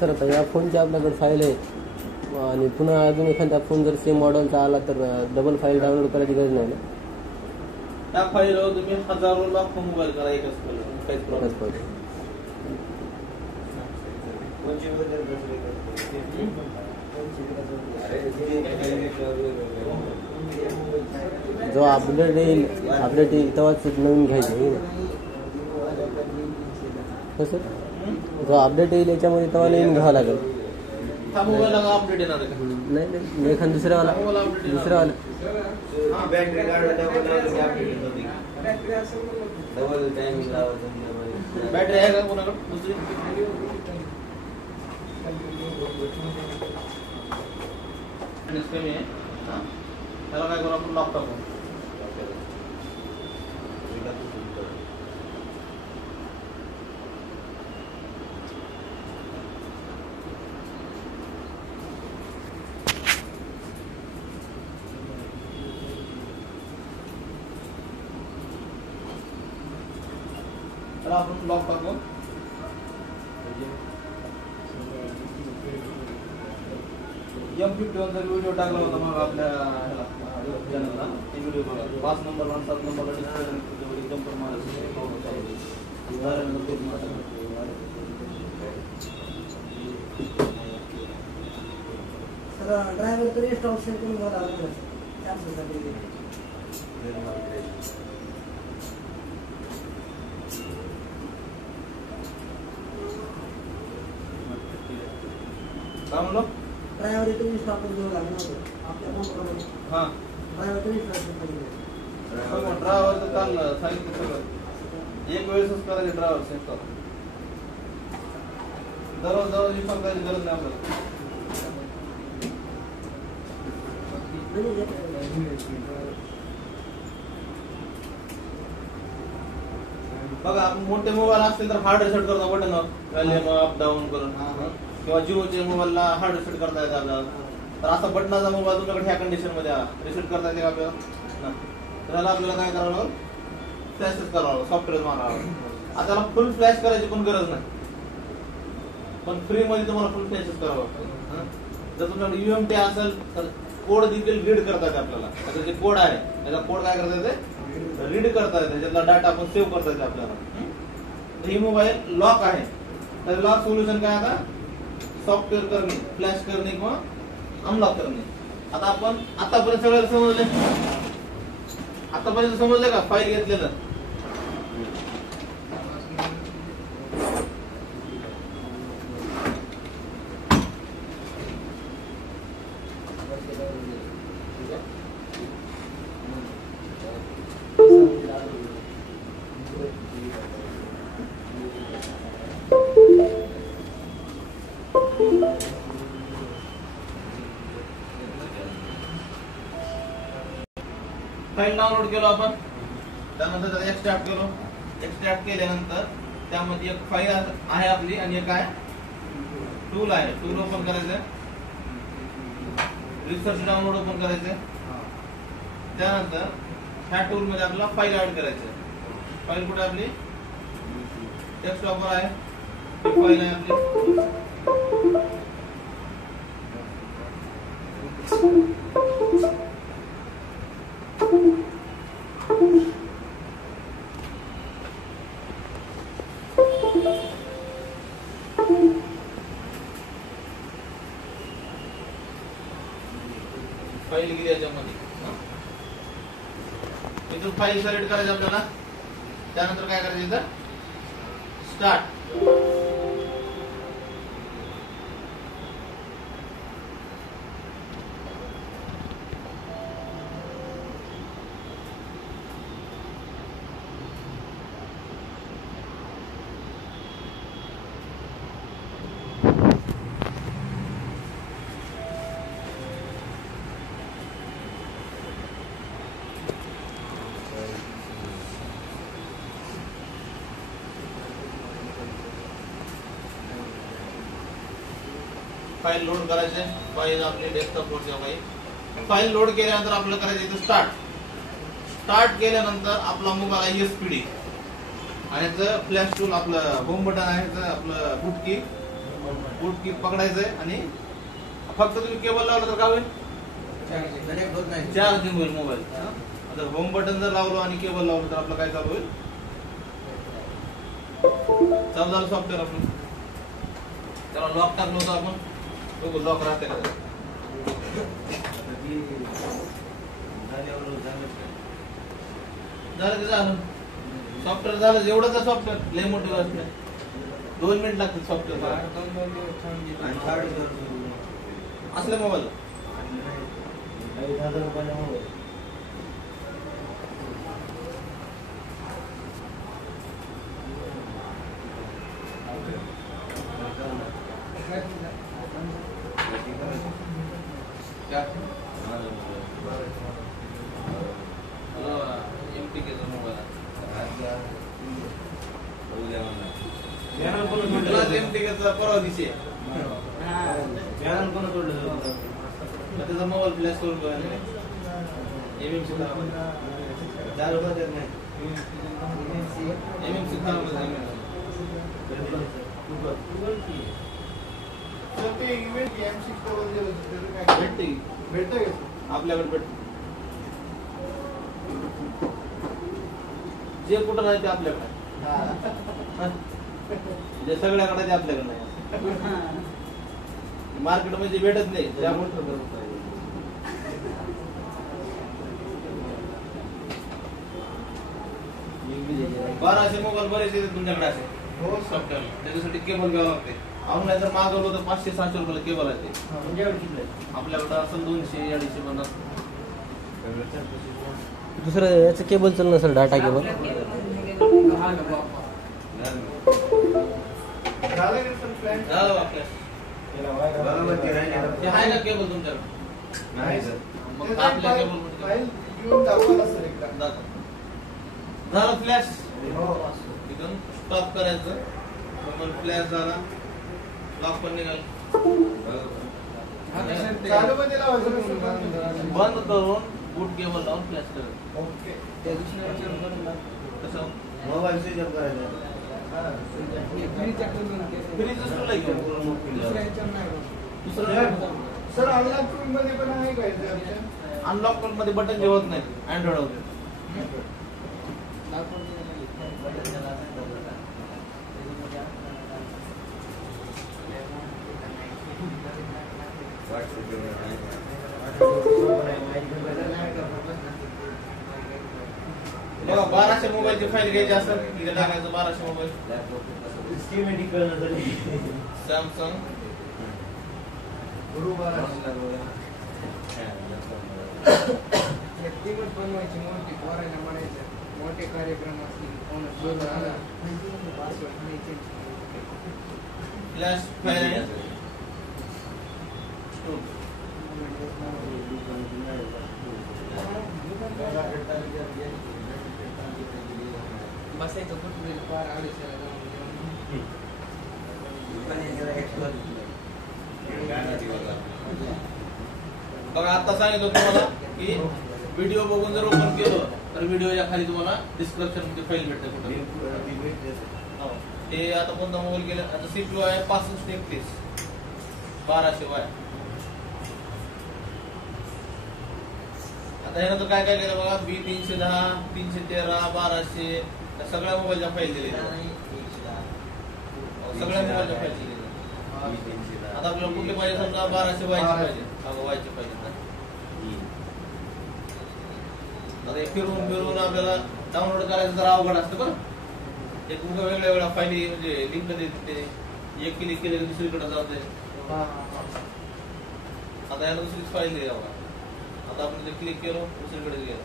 सर आता या फोनची आपल्याकडे फाईल आहे, आणि पुन्हा अजून एखादा फोन जर सेम मॉडेलचा आला तर डबल फाईल डाउनलोड करायची गरज नाही ना. त्या फाईलवर तुम्ही हजारो लाखो मोबाईल करा एकच फाईल, काहीच प्रॉब्लेम. जो अपडेट येईल तेव्हाच नवीन घ्यायचं सर. जो अपडेट येईल याच्यामध्ये तेव्हा नवीन घ्यावं लागेल. हा मोबाईल अपडेट येणार आहे का? नाही, एखादा दुसऱ्यावाला. बॅटरी बॅटरी आहे का कोणाकडे दुसरी? कमी आहे. त्याला काय करू आपण, लॉक टाकू. त्याला आपण लॉक टाकू. M51 चा व्हिडिओ टाकला होता मग आपल्या चॅनलला. ते व्हिडिओ बघा. 5 नंबर 7 नंबरला डिस्प्ले एकदम प्रमाणात ड्रायव्हर तरी स्टॉप सेट करून घ्यावा लागेल. काय म्हणलो? ड्रायव्हर तुम्ही इंस्टॉल घेऊन लागलं नव्हतं आपल्या कंपनीमध्ये. हा ड्रायव्हर तुम्ही इंस्टॉल पाहिजे. ड्रायव्हरचं चाललं सांगितलं सगळं. एक वेळेसच करायचे ड्रायव्हर सेट दररोज इन्स्टॉल करायची गरज नाही आपल्याला. बघा आपण मोठे मोबाईल असतील तर हार्ड रिसेट करतो बटन व्हॅल्यूम अप डाऊन करून, किंवा जिओच्या मोबाईलला हार्ड रिसेट करता येतं आपल्याला. तर असा बटनाचा मोबाईल तुमच्याकडे ह्या कंडिशन मध्ये रिसेट करता येते आपल्याला. तर त्याला आपल्याला काय करावं लागेल? फ्लॅशच करावं लागेल, सॉफ्टवेअर मारावं. आता त्याला फुल फ्लॅश करायची पण गरज नाही, पण फ्री मध्ये तुम्हाला फुल फ्लॅशच करावं लागतं. जर तुमच्याकडे UMT असेल तर कोड देखील रीड करता येते आपल्याला. आता जे कोड आहे त्याचा कोड काय करता येते? रीड करता येते, त्याच्यातला डाटा आपण सेव्ह करता येते आपल्याला. तर ही मोबाईल लॉक आहे, तर लॉक सोल्युशन काय? आता सॉफ्टवेअर करणे, फ्लॅश करणे किंवा अनलॉक करणे. आता आपण आतापर्यंत सगळं समजले, आतापर्यंत समजले का फाईल घेतलेलं? फाईल डाउनलोड केलो आपण, त्यानंतर त्याला एक्सट्रॅक्ट केलो. एक्सट्रॅक्ट केल्यानंतर त्यामध्ये एक फाईल आहे आपली आणि एक आहे टूल आहे. टूल ओपन करायचंय, रिसर्च डाउनलोड ओपन करायचंय. त्यानंतर ह्या टूल मध्ये आपल्याला फाईल ऍड करायचं. फाईल कुठे आपली? डेस्कटॉपवर आहे. ही फाईल आहे आपली. फाईल गेली याच्यामध्ये. इथून फाईल सिलेक्ट करायची आपल्याला. त्यानंतर काय करायचं? इथं स्टार्ट. फाईल लोड करायचे. फाईल आपली डेस्कटॉपवरची फाईल लोड केल्यानंतर आपल्याला करायचं इथं स्टार्ट. स्टार्ट केल्यानंतर आपला मोबाईल आहे SPD आणि फ्लॅश टूल आपलं होम बटन आहे, आपलं बूट की पकडायचंय आणि फक्त तुम्ही केबल लावलं तर काय होईल? चार्जिंग होईल मोबाईल. आता होम बटन जर लावलो आणि केबल लावलं तर आपलं काय चालू होईल? चालू झालं सॉफ्टवेअर आपण. त्याला लॉक टाकलं होतं आपण, बघू लॉक राहते का? झालं ते झालं, सॉफ्टवेअर झालं. एवढंच सॉफ्टवेअर लय मोठं असतं, 2 मिनिट लागतील सॉफ्टवेअर असल्या मोबाईल. परवा दिवशी त्याचा मोबाईल फ्लॅश करून भेटते आपल्याकडे भेट जे कुठं नाही ते आपल्याकडे, जे सगळ्याकडे ते आपल्याकडे नाही. मार्केटमध्ये भेटत नाही त्यामुळे 1200 मोबाईल बरेच येते तुमच्याकडे असे. हो सॉफ्टवेअर त्याच्यासाठी केबल घ्यावं लागते. ऑनलाईन जर मागवलं तर 500-600 रुपयाला केबल आहे ते. म्हणजे एवढं किती? आपल्याकडं असेल 200-250 पन्नास. दुसरं याचं केबलचं नसेल, डाटा केबल. झालं का सर प्लॅन? झालं वाटलं. ते आहे ना केबल तुमच्याकडे? नाही सर. मग आपल्या केबल फाईल घेऊन दाखवा सर एकदा. झालं फ्लॅश. हो. इथून स्टॉप करायचं. मग फ्लॅश झाला. लॉक पण निघाल. चालू मध्ये लावायचं. बंद करून बूट केबल लावून फ्लॅश करायचं. ओके. कसं? मोबाईल स्विच ऑफ करायचा. फ्रीजच तुला घेऊन दुसरं सर अनलॉक मध्ये पण आहे का याचं option? अनलॉक मध्ये बटन जे होत नाही अँड्रॉइड होते. बघा 1200 मोबाईलची फाईल घ्यायची असेल तिथे टाकायचं 1200 मोबाईल. सॅमसंग व्यक्तिगत बनवायची मोठी पोरायला म्हणायचं मोठे कार्यक्रम असतील कोण फ्लॅश फाईल आहे. बसायचं कुठे फार अडीचला बघा आता सांगितलं तुम्हाला की व्हिडिओ बघून जर ओपन केलं तर व्हिडिओच्या खाली तुम्हाला डिस्क्रिप्शन मध्ये फाईल भेटते कुठं. ते आता कोणता मोबाईल केला आता CPU आहे 6531 1200 वाय. आता यानंतर काय काय केलं बघा B310 313 1200 या सगळ्या मोबाईलच्या फाईल दिलेल्या सगळ्या मोबाईलच्या फाईल दिलेल्या. आता आपल्याला कुठले पाहिजे समजा 1200 वायचे पाहिजे वायचे पाहिजे. आता हे फिरून फिरून आपल्याला डाउनलोड करायचं जरा अवघड असतं बरं. एक वेगळ्या वेगळ्या फायली म्हणजे लिंक देते ते एक क्लिक केले दुसरीकडे जाते. आता याला दुसरीच फाईल दिली बघा. आता आपण ते क्लिक केलं दुसरीकडे गेलो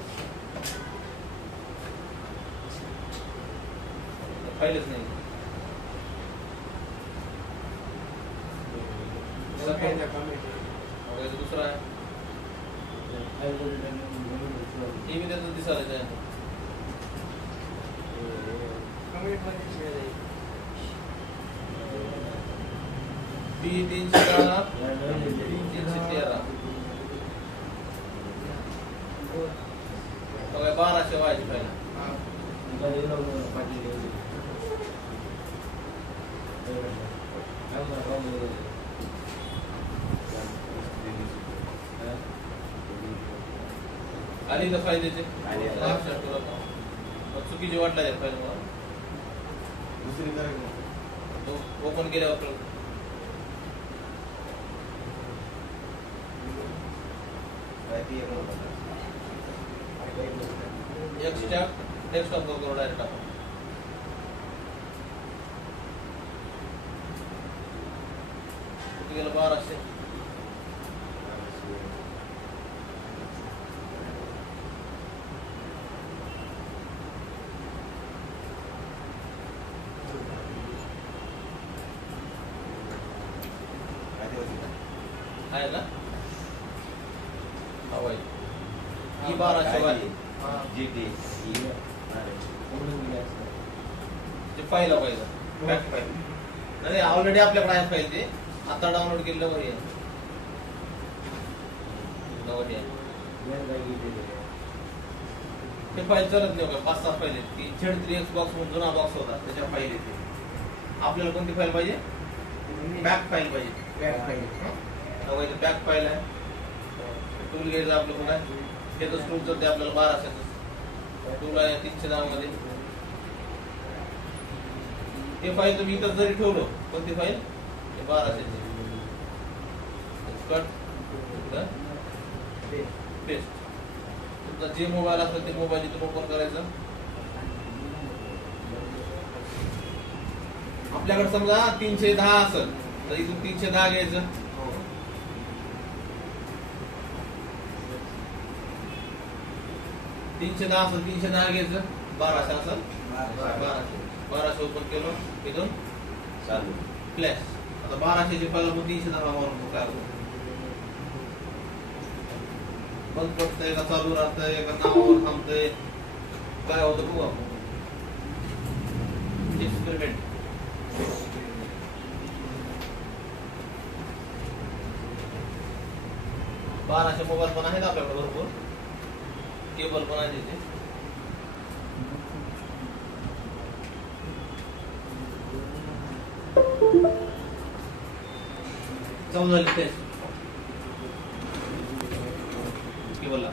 फाईलच नाही. दुसरा आहे हे मी त्याचं दिसायला आहे. B310 313 बघा 1200 व्हायची फाईल. आली का फायद्याचे चुकीची वाटला आहे फाईल मला दुसरी करायचं ओपन केल्यावर एक्स्ट्रा डेस्कटॉप करू डायरेक्ट आपण. गेलं 1200 आहे ना हवाई ही 1200 वाली GT ते फाईल पाहिजे बॅक फाईल नाही ऑलरेडी आपल्याकडे आहे फाईल ते आता डाउनलोड केलेलं वही आहे. ते फाईल चालत नाही बघा 5-6 फाईल आहेत ती Z3X बॉक्स म्हणून जुना बॉक्स होता त्याच्या फाईल येते. आपल्याला कोणती फाईल पाहिजे बॅक फाईल पाहिजे. बॅक फाईल आहे. टूल घ्यायचं आपलं कुठं आहे त्याचं टूलचं ते आपल्याला 1200 टूल आहे 310 मध्ये. ते फाईल तुम्ही इथं जरी ठेवलं कोणती फाईल 1200 कट पेस्ट. तुमचा जे मोबाईल असेल ते मोबाईल इथून ओपन करायचं. आपल्याकडे समजा 310 असेल तर इथून 310 घ्यायचं. 310 असेल 310 घ्यायचं. 1200 असेल 1200 ओपन केलं इथून चालू फ्लॅश. आता 1200 पहिला मग 310 मारून काय होतं? बंद पडतंय का चालू राहतंय का नावावर थांबतंय काय होतं बघू आपण. एक्सपेरिमेंट. बाराशे मोबाईल पण आहेत आपल्याकडे भरपूर. केबल पण आहे तिथे. चालू झाली फ्लॅश केबलला.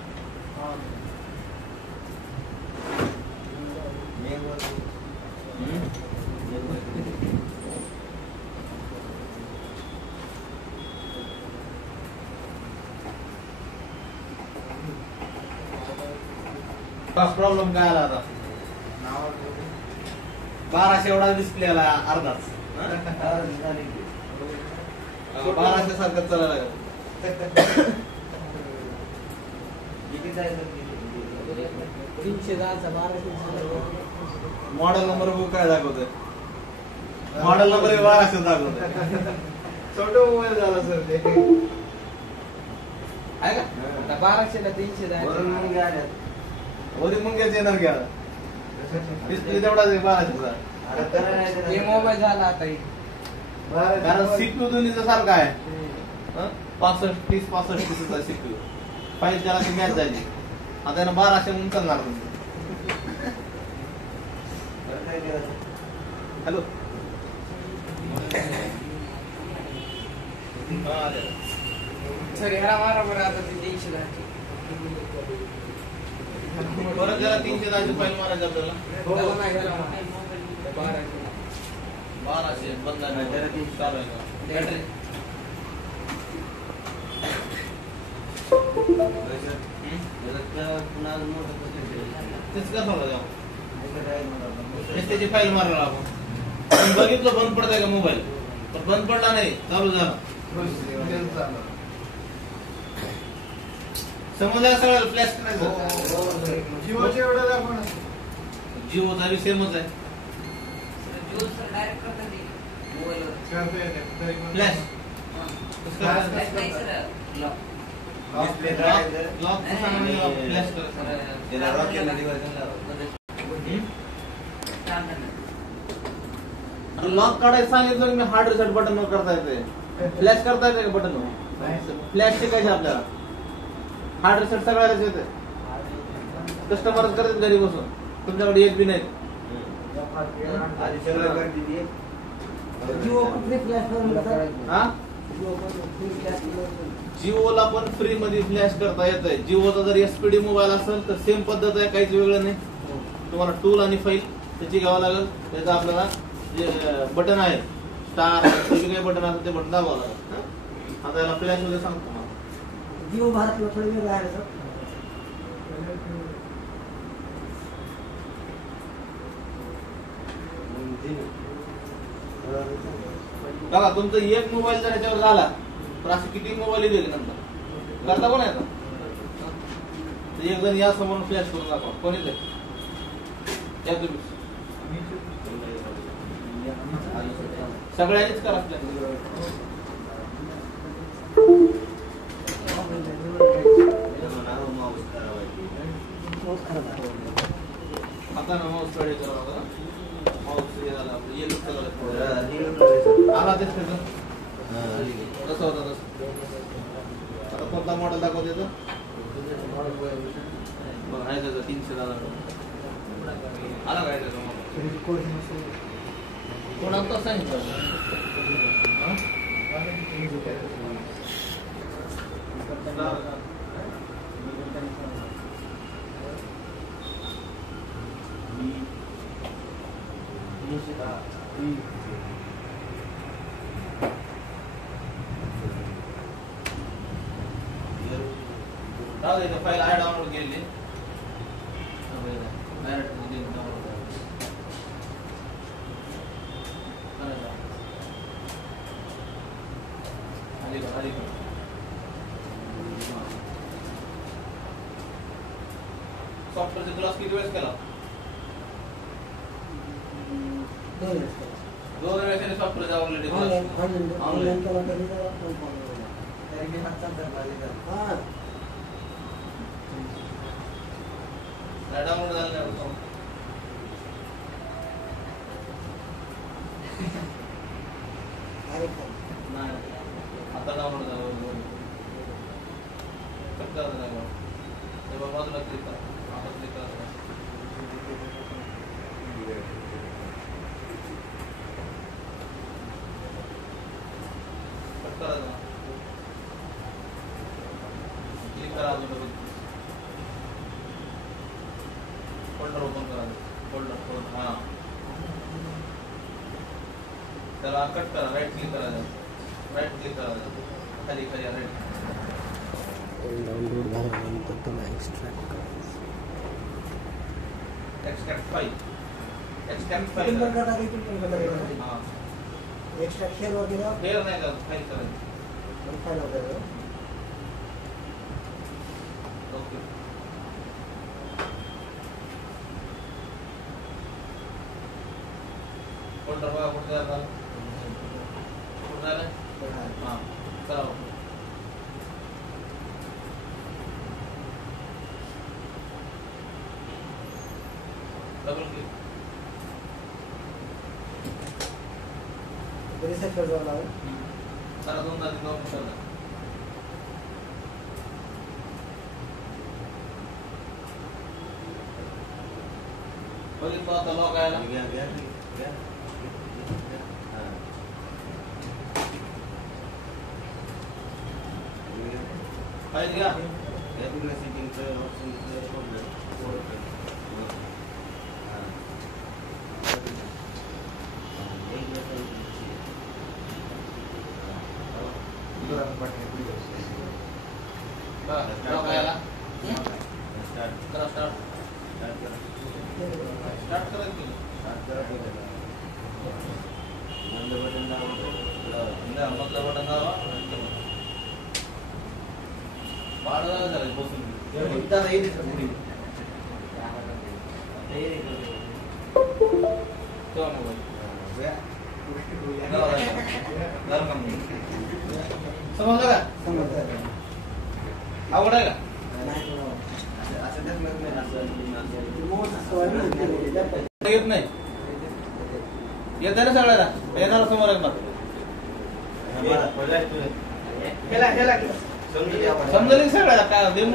प्रॉब्लेम काय आला आता? 1200 एवढा डिस्प्ले आला अर्धाच. 1200 सारखं चालायला लागलं. किती जायचं? 310चा 1200 मॉडेल नंबर बुक काय दाखवतोय? मॉडेल नंबर 1200 दाखवतोय. छोटं मोबाईल झाला सर ते. आहे का? आता 1200 ला 310. वरून मग गाड्या. वरी मुंग्याच येणार घ्या. डिस्प्ले तेवढाच आहे 1200चा. आता तर नाही हे देणार. मोबाईल झाला आता हे. कारण सीपीयू दोन्हीचा सारखा आहे. 65 30 65 30चा सीपीयू. फाईल त्याला ती मॅच झाली. आता यानं 1200 म्हणून चालणार तुमचं. तर काय करायचं? हॅलो. हा आले. सर ह्याला मारा बरं आता ते 310. परत त्याला 310 ची फाईल मारायची आपल्याला. त्याला नाही ह्याला मारा. 1200. 1200 बंद आहे. त्याला 300 चालू आहे का? बॅटरी पैसे. त्याला पुन्हा अजून मोठं percentage. तेच का थोडं जाऊ. त्याचं काय म्हणतात? तेच त्याची फाईल मारणार आपण. पण बघितलं बंद पडतंय का मोबाईल? पण बंद पडला नाही, चालू झाला. समजा सगळं फ्लॅश करायचं. जिओचे एवढं दाखव ना. जिओचा बी सेमच आहे. करता येते. तरी पण- फ्लॅश कसं करायचं? Display काढायचं. लॉक फ्लॅश करायचं. त्याला रॉकेलला दिवायचं लावा. लॉक काढायचं सांगितलं की मी हार्ड रिसेट बटन करता येते. फ्लॅश करता येते का बटन? फ्लॅश शिकायचे आपल्याला. हार्ड रिसेट सगळ्यालाच येते. कस्टमरच करतात घरी बसून. तुमच्याकडे एक बी नाही. आधी सगळं करते ती. जिओ कुठली फ्लॅश करून हा जिओला पण फ्री मध्ये फ्लॅश करता येत आहे. जिओचा जर एसपीडी मोबाईल असेल तर सेम पद्धत आहे, काहीच वेगळं नाही. तुम्हाला टूल आणि फाईल त्याची घ्यावं लागेल. त्याचं आपल्याला जे बटन आहे स्टार काही बटन असेल ते बटन दाबावं लागेल. आता याला फ्लॅश मध्ये सांगतो मला. जिओ भारतला थोडी वेगळं आहे सर. बघा तुमचं एक मोबाईल जर याच्यावर झाला तर असे किती मोबाईल येतील नंतर करता कोण आहे? एक जण या समोर फ्लॅश करून दाखवा. कोण येते या तुम्ही सगळ्यांनीच करा फ्लॅश. आता ना माऊस कडे करावा होता. माऊस हे झाला आपलं येलो कलर आला तेच कसं होता तसं. आता कोणता मॉडेल दाखवते तर बघ आहे त्याचा 310 आला काय त्याचा मॉडेल कोण आता सांगितलं. फाईल आहे डाउनलोड केली. मध्ये लॉस किती वेळेस केला? 2 वेळेस केला. 2 वेळेस सॉफ्टवेअर ऑलरेडी ऑनलाईन केला तरी जरा तरी मी हातचा धरला हा डाउनलोड झालं नाही. अरे काय नाही आता डाउनलोड झालं. कट करायचं नाही मग. ते बघ बाजूला क्लिक करा. आता क्लिक करा. कट करायचं. क्लिक करा अजून. फोल्डर ओपन करायचं. फोल्डर हां त्याला कट करा. राईट क्लिक करायचं. राईट क्लिक करायचं. खाली खाली राईट. डाउनलोड झाल्यानंतर त्याला एक्स्ट्रॅक्ट करायचं. Extract file. एक्सट्रॅक्ट तुम्ही फाईल. पण करता की तुम्ही पण करता हां एक्स्ट्रा शेअर वगैरे हेर नाही का फाईल करायचं. फाईल वगैरे ओके. फोल्डर बघा कुठे झालं. कुठे झालं. हां चला. Double click. रिसेट करावं लागेल. जरा 2 तास जाऊन करा. बघितलं आता लॉक यायला. फाईल घ्या. लॉक यायला. करा स्टार्ट. स्टार्ट करा की. मधलं बटन दाबा. बाळ झालं बसून. तेव्हा मोबाईल. समजलं का? आवड आहे का? येत नाही. येत आहे ना सगळ्याला. येणार समोर आहे मग. समजलं सगळ्याला काय देऊन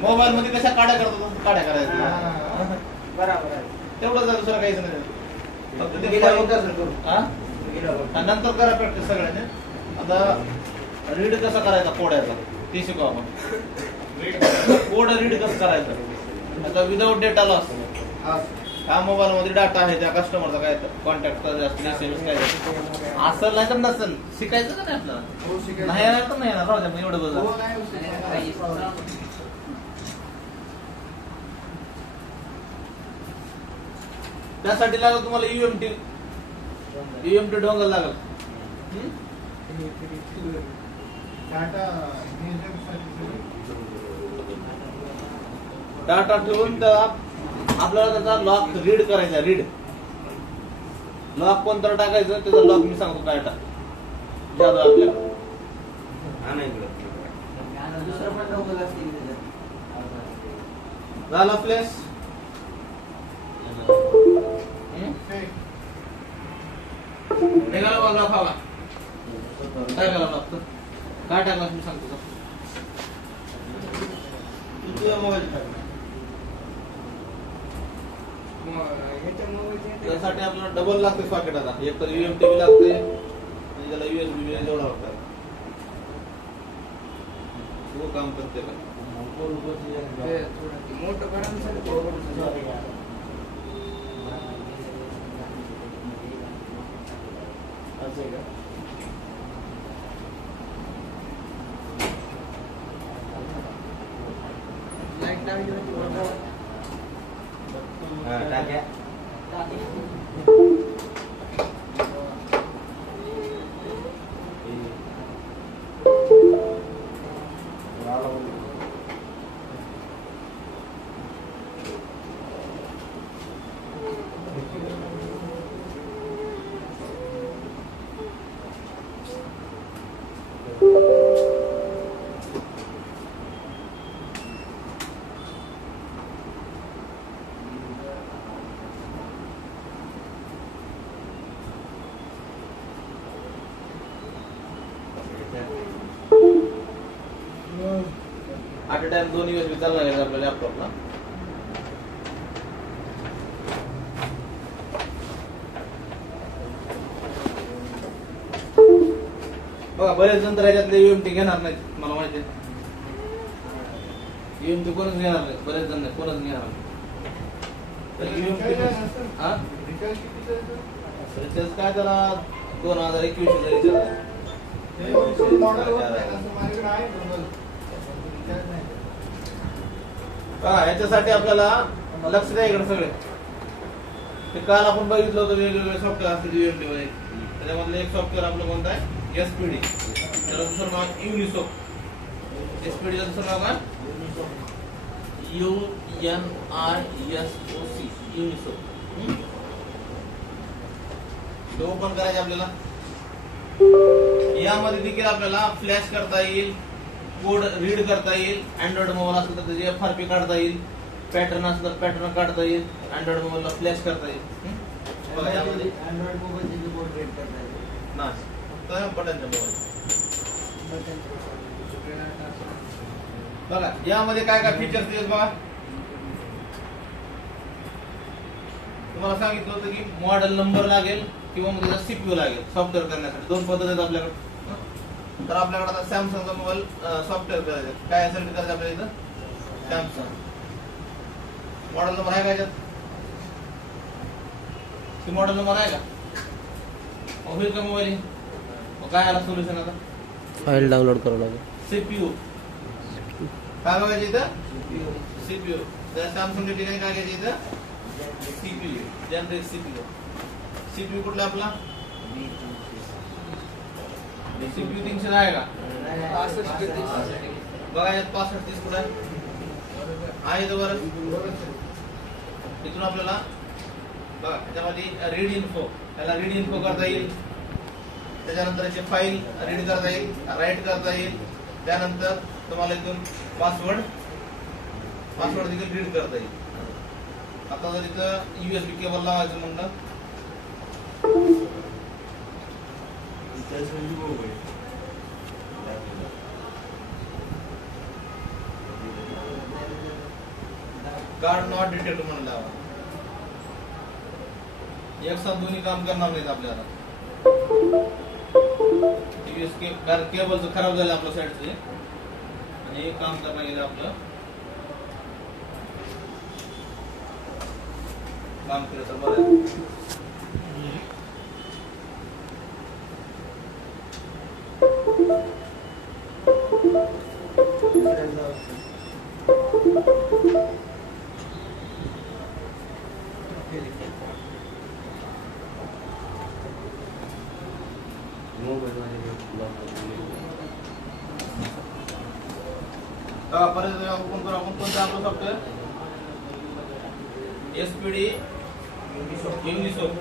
मोबाईल मध्ये कशा काड्या करतो काड्या करायच्या. बरोबर तेवढं जर दुसरं काहीच नाही. फक्त ते नंतर करा प्रॅक्टिस सगळ्यांनी. आता रीड कसा करायचा कोड्याचा ते शिकू आपण. कोड रीड कसं करायचं. आता विदाउट डेटा लॉस. ह्या मोबाईल मध्ये डाटा आहे त्या कस्टमरचा काय कॉन्टॅक्ट SMS काय असेल नाही तर नसेल. शिकायचं का नाही आपल्याला. नाही येणार तर नाही येणार. राहू द्या मग एवढं बघा. त्यासाठी लागेल तुम्हाला UMT डोंगल लागेल. डाटा ठेवून आपल्याला त्याचा लॉक रीड करायचा. रीड लॉक कोणतं टाकायचं त्याचा लॉक मी सांगतो काय जादू आपल्याला. झाला प्लेस. निघाला लॉक हवा. काय करावं लागतं काय टाकला मी सांगतो. मोबाईल त्यासाठी आपल्याला डबल लागते सॉकेट. आता एक तर UMT लागते आणि त्याला USB जोडावं लागतं. सगळं काम करते का मोठं करा. लाईट लावली टाक्या टाइम 2 USB चालणार आहे आपल्या लॅपटॉपला. बघा बरेच जण तर याच्यातले UMT घेणार नाहीत, मला माहिती आहे. UMT कोणच घेणार नाही, बरेच जण नाही, कोणच घेणार नाही. तर UMT हा रिचार्ज काय त्याला 2021 चा रिचार्ज आहे. याच्यासाठी आपल्याला लक्ष द्या इकडे सगळे. ते काल आपण बघितलं होतं वेगवेगळे सॉफ्टवेअर असतात UMT मध्ये. त्याच्यामधलं एक सॉफ्टवेअर आपलं कोणतं आहे, SPD. त्याला दुसरं नाव युनिसोक. SPD चं दुसरं नाव काय, UNISOC, युनिसोक. ते ओपन करायचे आपल्याला. यामध्ये देखील आपल्याला फ्लॅश करता येईल, कोड रीड करता येईल. अँड्रॉइड मोबाईल असेल तर त्याची FRP काढता येईल, पॅटर्न असेल तर पॅटर्न काढता येईल, अँड्रॉइड मोबाईलला फ्लॅश करता येईल. बघा यामध्ये अँड्रॉइड मोबाईलचे कीबोर्ड रीड करता येतो. नाही फक्त बटनच्या मोबाईल. बघा यामध्ये काय काय फीचर्स दिलेत बघा. तुम्हाला सांगितलं होतं की मॉडेल नंबर लागेल किंवा मग त्याचा CPU लागेल सॉफ्टवेअर करण्यासाठी. 2 पद्धती आहेत आपल्याकडे. तर आपल्याकडे आता सॅमसंगचा मोबाईल सॉफ्टवेअर करायचं. काय सिलेक्ट करायचं आपल्या इथं, सॅमसंग. मॉडेल नंबर आहे का याच्यात, मॉडेल नंबर आहे का, होईल का मोबाईल. काय आला सोल्युशन आता, फाईल डाउनलोड करावं लागेल. CPU काय बघायचं इथं, CPU. त्या सॅमसंगच्या ठिकाणी काय घ्यायचं इथं, CPU, जनरिक CPU. CPU कुठला आपला, CPU 300 आहे का, बघा यात 6530 कुठं आहे तर बरं. इथून आपल्याला बघा त्याच्यामध्ये रीड इन्फो, त्याला रीड इन्फो करता येईल. त्याच्यानंतर याची फाईल रीड करता येईल, राईट करता येईल. त्यानंतर तुम्हाला इथून पासवर्ड देखील रीड करता येईल. आता जर इथं USB केबल लावायचं म्हणलं कार्ड नॉट डिटेक्ट म्हणून लावा. एक साथ दोन्ही काम करणार नाहीत आपल्याला. कारण केबलचं खराब झालं आपल्या साईडचे आणि एक काम करणं गेलं आपलं काम केलं तर बरं. परत आपण कोणतं आपलं सॉफ्टवेअर SPD युनिसोक.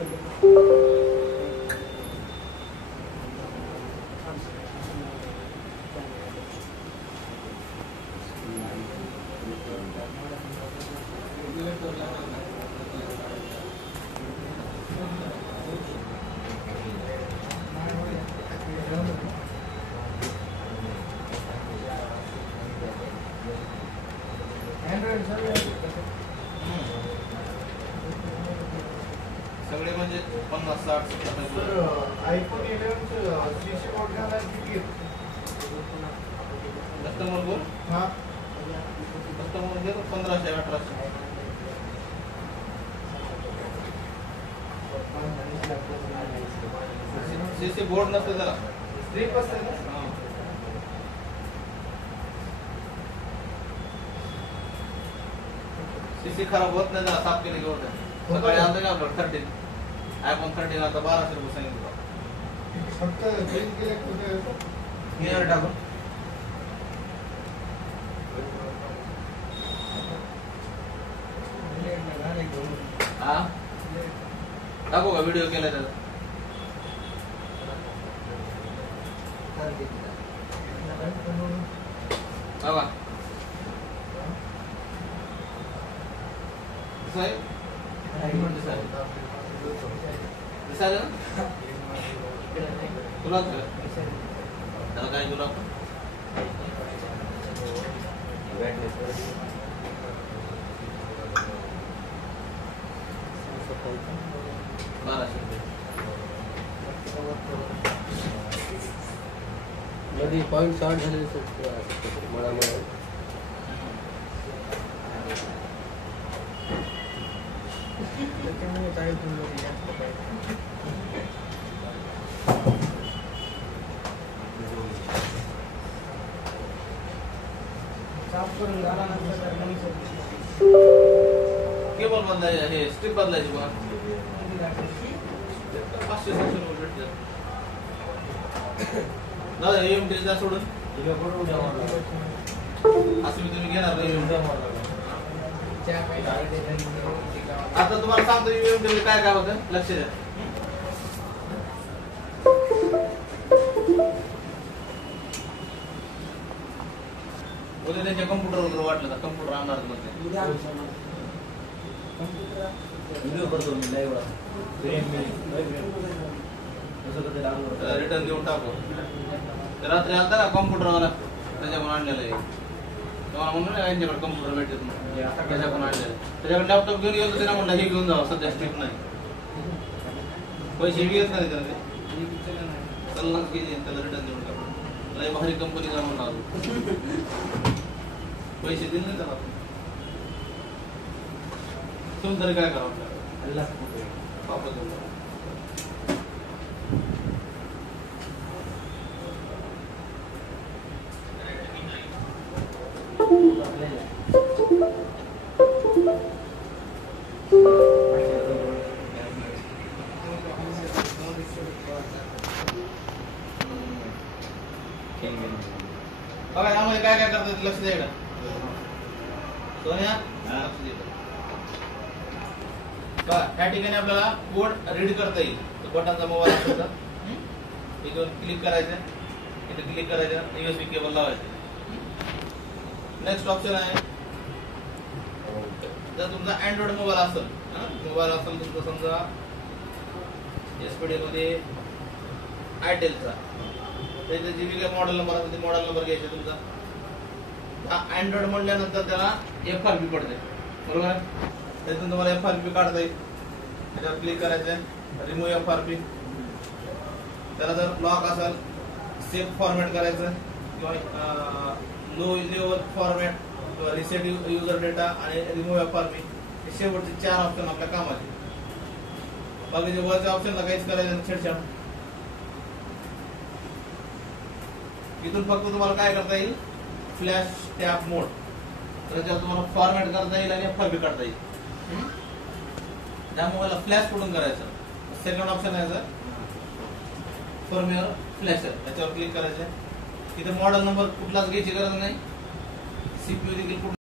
सगळे म्हणजे 50-60 आयफोन 11 CC मोड घालायला किती कस्टमर बोल. हा कस्टमर घेतो 1500-1800. CC बोर्ड नसते त्याला, स्ट्रिप असते ना. CC खराब होत नाही त्याला, साफ केले घेऊन सकाळी आलं का आपलं 13 iPhone 13 आता 1200 रुपये सांगितलं. फक्त चेंज केले कुठे क्लिअर टाकून हा टाकू का व्हिडिओ केला त्याचा. बघा साहेब दिसायला ना तुला त्याला काय तुला मध्ये पॉईंट शॉर्ट झालेले मुळामुळे त्याच्यामुळे काही तुम्ही जास्त पाहिजे. साफ करून झाल्यानंतर तर मग केबल बदलायची, हे स्ट्रिप बदलायची बघा. 500-700 भेटतात. दादा EMT जा सोडून असं मी तुम्ही घेणार नाही. चहा पाहिजे. आता तुम्हाला सांगतो EMT मध्ये काय काय होतं, लक्ष द्या. उद्या त्यांच्या कम्प्युटरवर वाटलं तर कम्प्युटर आणणार मध्ये रिटर्न देऊन टाकू. रात्री आता ना कम्प्युटरवाला त्याच्याकडून आणलेलं आहे. तुम्हाला म्हणून यांच्याकडे कम्प्युटर भेटत नाही, त्याच्याकडून आणलेलं. त्याच्याकडे लॅपटॉप घेऊन गेलो त्याला म्हणलं हे घेऊन जावं, सध्या स्ट्रिक नाही, पैसे घेत नाही त्याला. चलनाच गेली त्याला रिटर्न देऊन टाकू. लय भारी कंपनी जा म्हणून आलो, पैसे दिले नाही त्याला. तुम्ही तरी काय करावं वापस देऊन टाका. बघा यामध्ये काय काय करतात लक्ष द्या. सोन्या लक्ष दे. बघा या ठिकाणी आपल्याला कोड रीड करता येईल. बटनचा मोबाईल असेल तर इथून क्लिक करायचं, इथे क्लिक करायचं, USB केबल लावायचं. नेक्स्ट ऑप्शन आहे, जर तुमचा अँड्रॉइड मोबाईल असेल, तुमचा समजा SPD मध्ये आयटेलचा, त्याचा जी बी काय मॉडेल नंबर असेल ते मॉडेल नंबर घ्यायचा तुमचा. अँड्रॉइड म्हणल्यानंतर त्याला FRP पडते, बरोबर आहे. त्यातून तुम्हाला FRP काढता येईल. त्याच्यावर क्लिक करायचं, रिमूव्ह FRP. त्याला जर लॉक असेल सेफ फॉर्मॅट करायचं, किंवा लो लेवल फॉर्मॅट, किंवा रिसेट युजर डेटा आणि रिमूव्ह FRP. हे शेवटचे 4 ऑप्शन आपल्या कामाचे. बाकीचे वरच्या ऑप्शनला काहीच करायचं छेडछाड. इथून फक्त तुम्हाला काय करता येईल, फ्लॅश टॅप मोड, त्याच्यावर तुम्हाला फॉर्मॅट करता येईल आणि FRP काढता येईल. त्या मोबाईलला फ्लॅश कुठून करायचं, सेकंड ऑप्शन आहे फॉर्मॅट फ्लॅश, त्याच्यावर क्लिक करायचं. इथे मॉडेल नंबर कुठलाच घ्यायची गरज नाही, CPU देखील